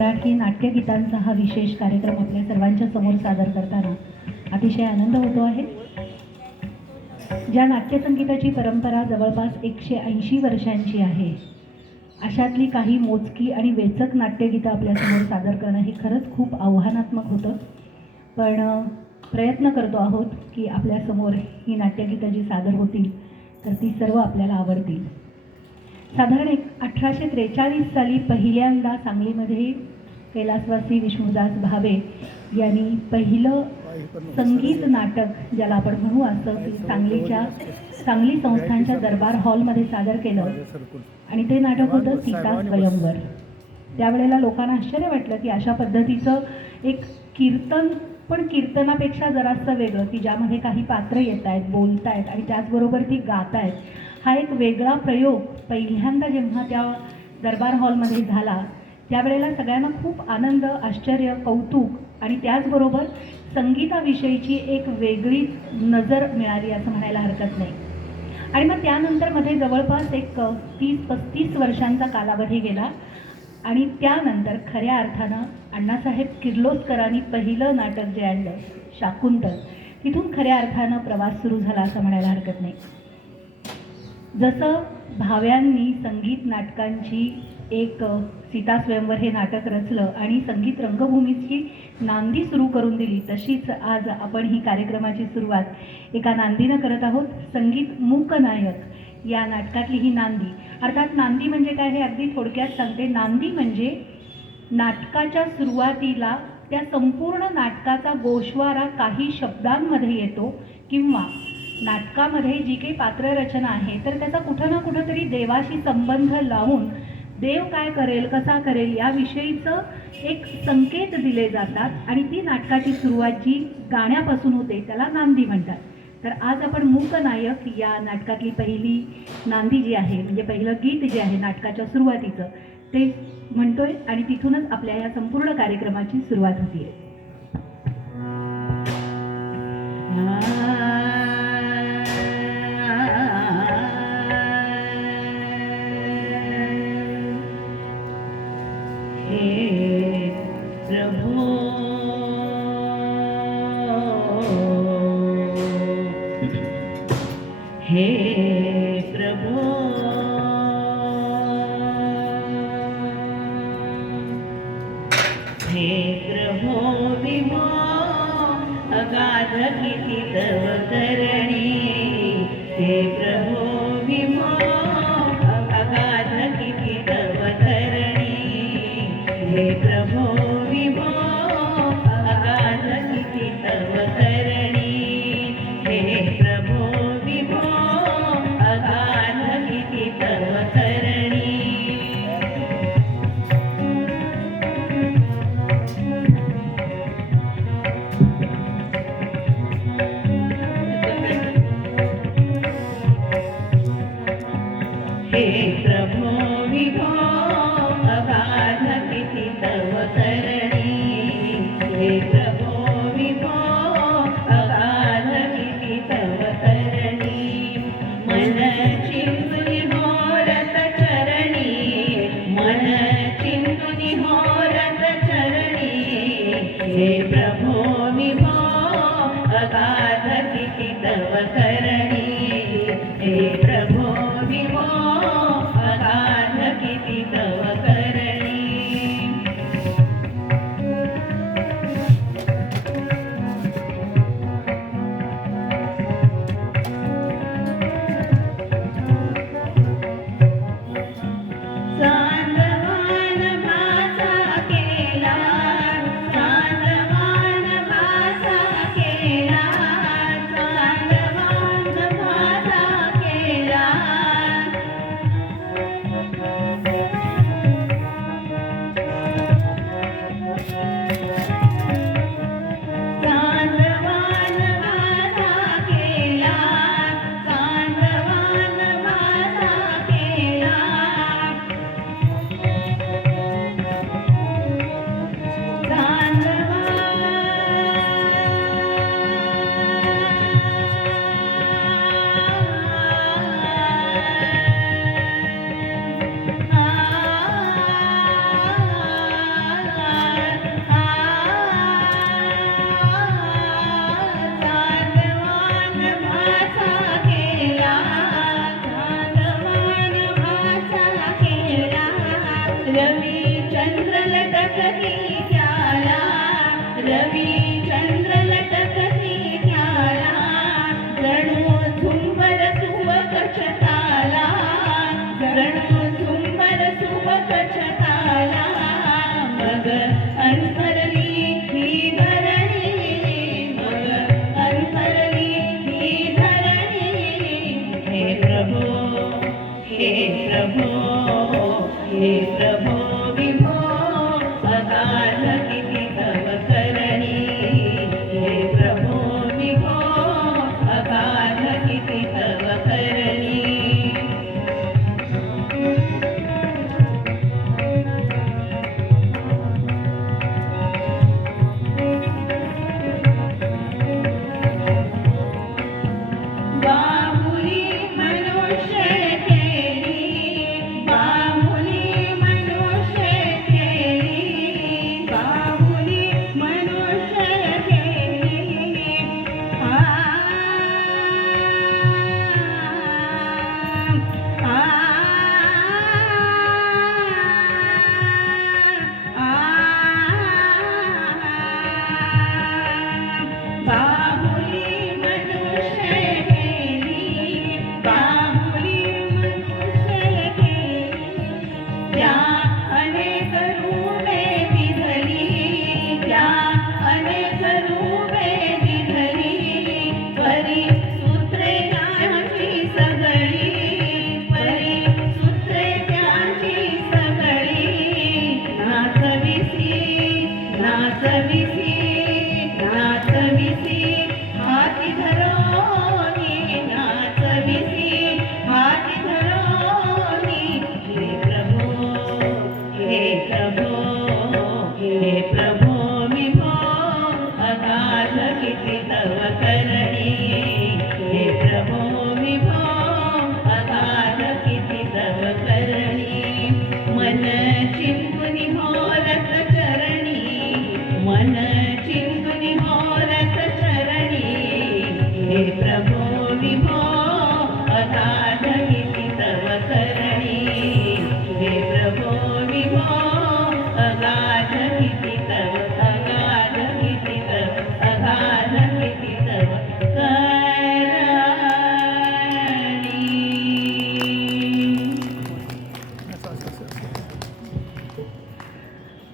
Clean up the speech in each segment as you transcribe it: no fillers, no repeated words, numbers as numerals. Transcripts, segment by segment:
मराठी नाट्यगीतांचा हा विशेष कार्यक्रम आपल्या सर्वांच्या समोर सादर करताना अतिशय आनंद होतो आहे. ज्या नाट्यसंगीताची परंपरा जवळपास 180 वर्षांची आहे, अशातली काही मोजकी आणि वेचक नाट्यगीतं आपल्यासमोर सादर करणं हे खरंच खूप आव्हानात्मक होतं. पण प्रयत्न करतो आहोत की आपल्यासमोर ही नाट्यगीतं जी सादर होतील तर ती सर्व आपल्याला आवडतील. साधारण 1843 साली पहिल्यांदा सांगलीमध्ये कैलासवासी विष्णुदास भावे यांनी पहिलं संगीत नाटक, ज्याला आपण म्हणू असं, की सांगली संस्थानच्या दरबार हॉलमध्ये सादर केलं आणि ते नाटक होतं सीता स्वयंवर. त्यावेळेला लोकांना आश्चर्य वाटलं की अशा पद्धतीचं एक कीर्तन, पण कीर्तनापेक्षा जरासं वेगळं, की ज्यामध्ये काही पात्र येत आहेत, बोलत आहेत आणि त्याचबरोबर ती गात आहेत. हा एक वेगळा प्रयोग पहिल्यांदा जेव्हा त्या दरबार हॉलमध्ये झाला त्यावेळेला सगळ्यांना खूप आनंद, आश्चर्य, कौतुक आणि त्याचबरोबर संगीताविषयीची एक वेगळी नजर मिळाली असं म्हणायला हरकत नाही. आणि मग त्यानंतर मध्ये जवळपास एक 30-35 वर्षांचा कालावधी गेला आणि त्यानंतर खऱ्या अर्थानं अण्णासाहेब किर्लोस्करांनी पहिलं नाटक जे आणलं, शाकुंतल, तिथून खऱ्या अर्थानं प्रवास सुरू झाला असं म्हणायला हरकत नाही. जसं भाव्यांनी संगीत नाटकांची एक सीता स्वयंवर हे नाटक रचलं आणि संगीत रंगभूमीची नांदी सुरू करून दिली, तशीच आज आपण ही कार्यक्रमाची सुरुवात एका नांदीनं करत आहोत. संगीत मूकनायक या नाटकातली ही नांदी, अर्थात नांदी म्हणजे काय हे अगदी थोडक्यात सांगते. नांदी म्हणजे नाटकाच्या सुरुवातीला त्या संपूर्ण नाटकाचा गोषवारा काही शब्दांमध्ये येतो किंवा नाटकामध्ये जी काही पात्ररचना आहे तर त्याचा कुठं ना कुठंतरी देवाशी संबंध लावून देव काय करेल, कसा करेल याविषयीचं एक संकेत दिले जातात आणि ती नाटकाची सुरुवात जी गाण्यापासून होते त्याला नांदी म्हणतात. तर आज आपण मूकनायक या नाटकातली पहिली नांदी जी आहे, म्हणजे पहिलं गीत जे आहे नाटकाच्या सुरुवातीचं, ते म्हणतोय आणि तिथूनच आपल्या या संपूर्ण कार्यक्रमाची सुरुवात होतीये. हे प्रभो हे प्रभो विमो अगाध किती तव करणी. हे प्रभो विमो अगाध किती तव करणी. हे प्रभो विमो अगाध किती तव करणी. हे प्रभो विमो अगाध किती तव करणी. हे प्रभो विभो अगाध किती तव करणी. हे प्रभो विभो अगाध किती तव करणी. मन चिंतुनी होरत चरणी. मन चिंतुनी होरत चरणी. हे प्रभो विभो अगाध किती तव करणी. हे प्रभो विभो अगाध किती तव करणी. चांदवान भासा केला. चांदवान भासा केला. चांदवान भासा केला. लटकती त्याला, रवी चंद्र लटकती त्याला, जणू झुंबर सुबक छताला, जणू झुंबर सुबक छताला, मग अंतरली ही धरणी, मग अंतरली ही धरणी. हे प्रभो, हे प्रभो, हे प्रभो विभो, अगाध किती तव करणी. हे प्रभो विभो, अगाध किती तव करणी. बाहुली मनुष्य केली, बाहुली मनुष्य केली, बाहुली मनुष्य केली. आ आ बाहुली मनुष्य केली, बाहुली मनुष्य केली. त्या अनेक रूपे विधली, त्या अनेक रूपे विधली. परी सूत्रे त्यांची सगळी, परी सूत्रे त्यांची सगळी. नाचविसी, नाचविसी, नाचविसी हाती धरोनी, नाचविसी हाती धरोनी. हे प्रभो, हे प्रभो, हे प्रभो विभो, अगाध किती तव करणी. हे प्रभो विभो, अगाध किती तव करणी. मन चिंपुनी मोरत चरणी, मन चिंपुनी मोरत चरणी. हे प्रभो विभो, अगाध किती तव करणी. हे प्रभो विभो, अगाध किती तव, अगाध किती तव, अगाध किती तव करणी.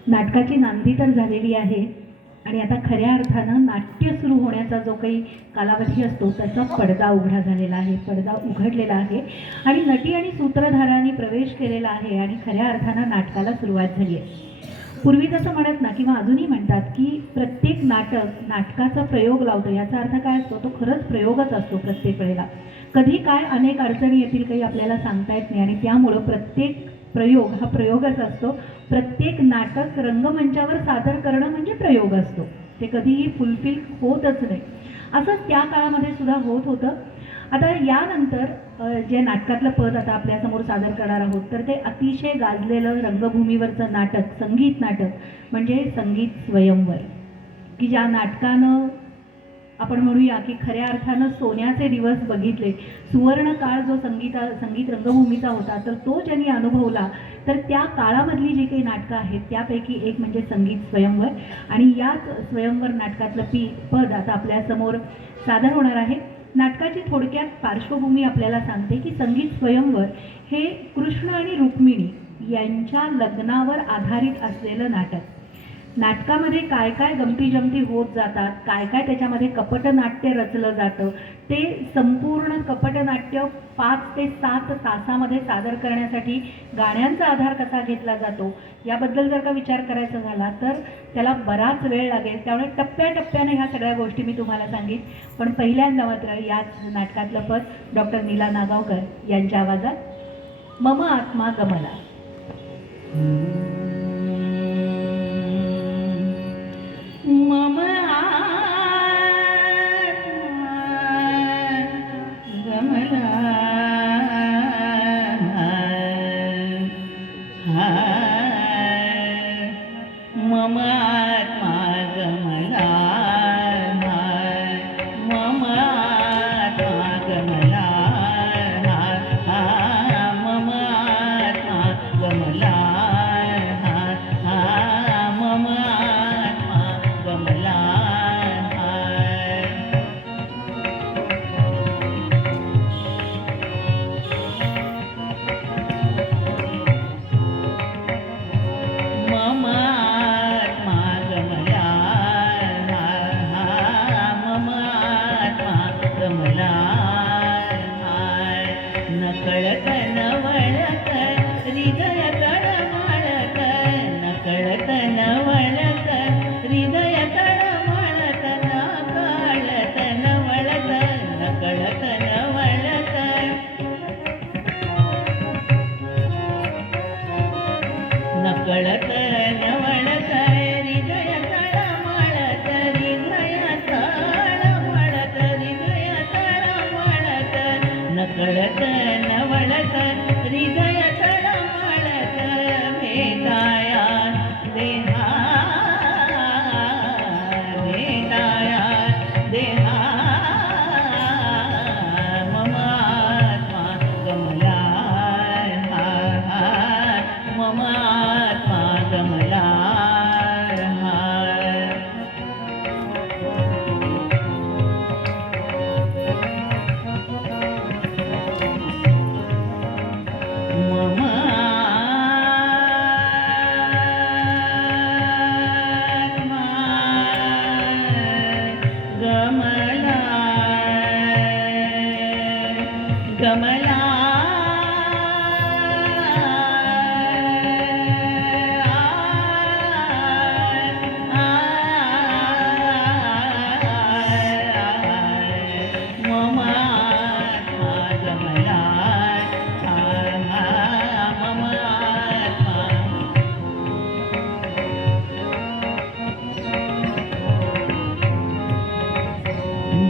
नाटकाची नांदी तर झालेली आहे आणि आता खऱ्या अर्थानं नाट्य सुरू होण्याचा जो काही कालावधी असतो त्याचा पडदा उघडा झालेला आहे, पडदा उघडलेला आहे आणि नटी आणि सूत्रधारांनी प्रवेश केलेला आहे आणि खऱ्या अर्थानं नाटकाला सुरुवात झाली आहे. पूर्वी जसं म्हणत ना किंवा अजूनही म्हणतात की प्रत्येक नाटकाचा प्रयोग लावतो. याचा अर्थ काय असतो? तो खरंच प्रयोगच असतो प्रत्येक वेळेला. कधी काय अनेक अडचणी येतील काही आपल्याला सांगता येत नाही आणि त्यामुळं प्रत्येक प्रयोग हा प्रयोगच असतो. प्रत्येक नाटक रंगमंचावर सादर करणं म्हणजे प्रयोग असतो. ते कधीही फुलफिल होतच नाही. असंच त्या काळामध्ये सुद्धा होत होतं. आता यानंतर जे नाटकातलं पद आता आपल्यासमोर सादर करणार आहोत तर ते अतिशय गाजलेलं रंगभूमीवरचं नाटक, संगीत नाटक म्हणजे संगीत स्वयंवर, की ज्या नाटकानं आपण म्हणूया की खऱ्या अर्थानं सोन्याचे दिवस बघितले. सुवर्ण काळ जो संगीत रंगभूमीचा होता तर तो ज्यांनी अनुभवला तर त्या काळामधली जी काही नाटकं आहेत त्यापैकी एक म्हणजे संगीत स्वयंवर. आणि याच स्वयंवर नाटकातलं पद आता आपल्यासमोर सादर होणार आहे. नाटकाची थोडक्यात पार्श्वभूमी आपल्याला सांगते की संगीत स्वयंवर हे कृष्ण आणि रुक्मिणी यांच्या लग्नावर आधारित असलेलं नाटक. नाटकामध्ये काय काय गमती जमती होत जातात, काय काय त्याच्यामध्ये कपटनाट्य रचलं जातं, ते संपूर्ण कपटनाट्य 5 ते 7 तासामध्ये सादर करण्यासाठी गाण्यांचा आधार कसा घेतला जातो याबद्दल जर का विचार करायचा झाला तर त्याला बराच वेळ लागेल. त्यामुळे टप्प्याटप्प्याने ह्या सगळ्या गोष्टी मी तुम्हाला सांगेन. पण पहिल्यांदा मात्र याच नाटकातलं पद डॉक्टर नीला नागावकर यांच्या आवाजात, मम आत्मा गमला. मम गमला, मम आत्मा गमला, मम आत्मा गमला, मम आत्मा गमला, नवळत हृदय तळमळत नकळत नवळत नकळत नवळत नकळत नवळत हृदय तळमळत हृदय तळमळत हृदय तळमळत नकळत नवळत हृदय तळमळत भेटाया देहा भेटाया देहा मम आत्मा गमला मम आत्मा गमला मम आत्मा गमला गमला मम आत्मा गमला मम आत्मा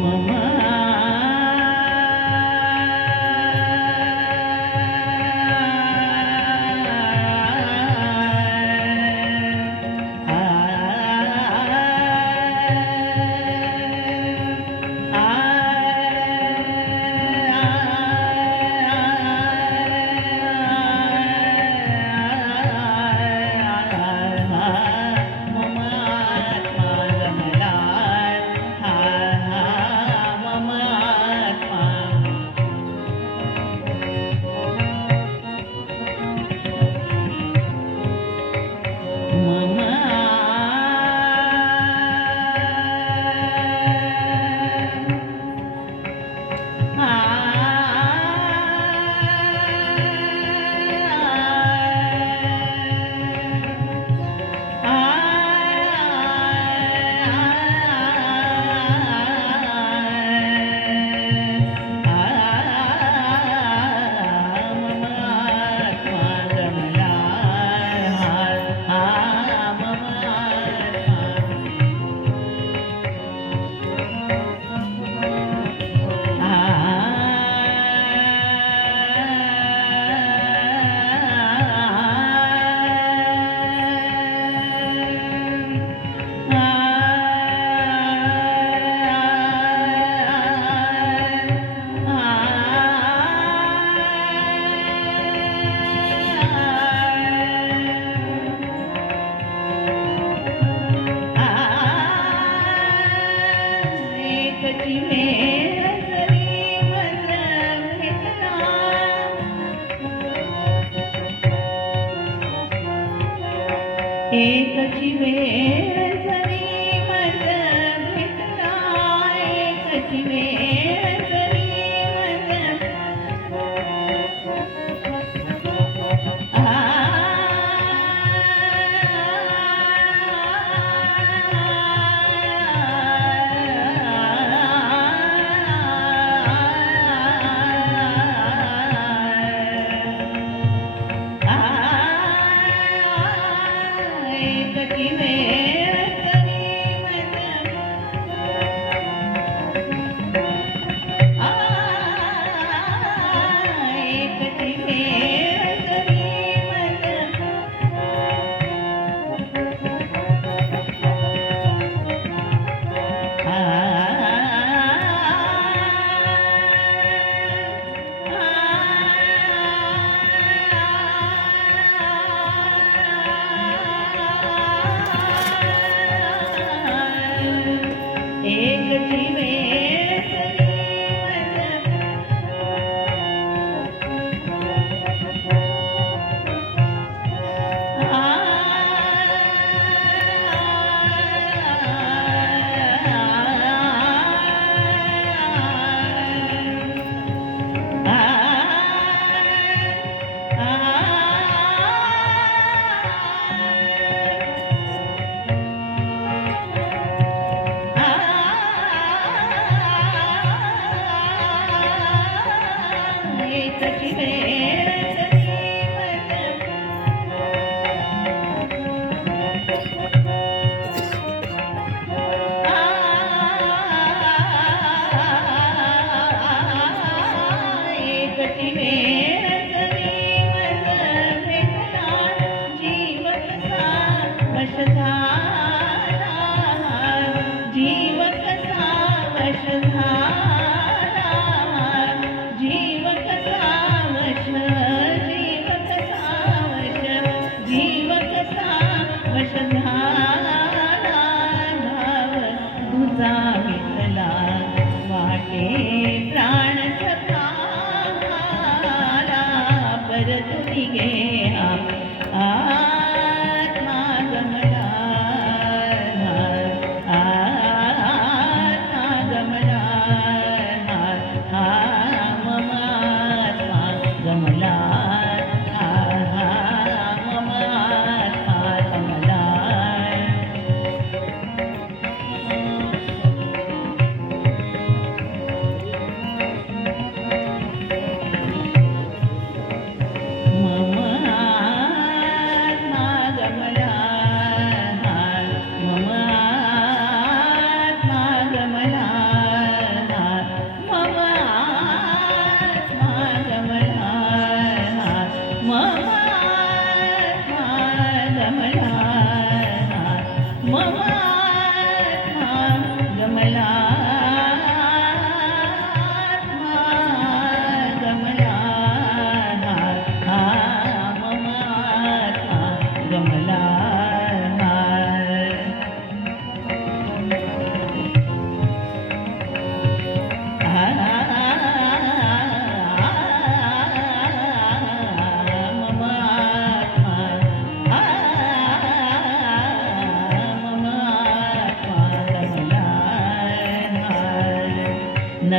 मम मम आत्मा गमला मम आत्मा मम मम आत्मा गमला मम एकची वेळ जरी मज भेटला एकची वेळ जरी मज भेटला एकची वेळ जरी एकची वेळ जरी मज एकची वेळ जरी मज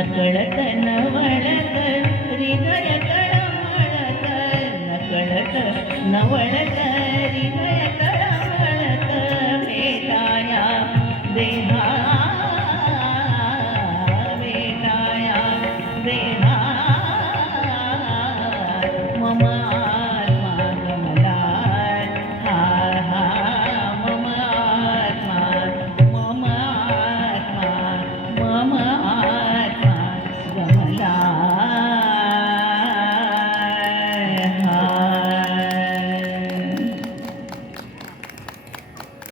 नकळत नवळत हृदय तळमळत नकळत नवळत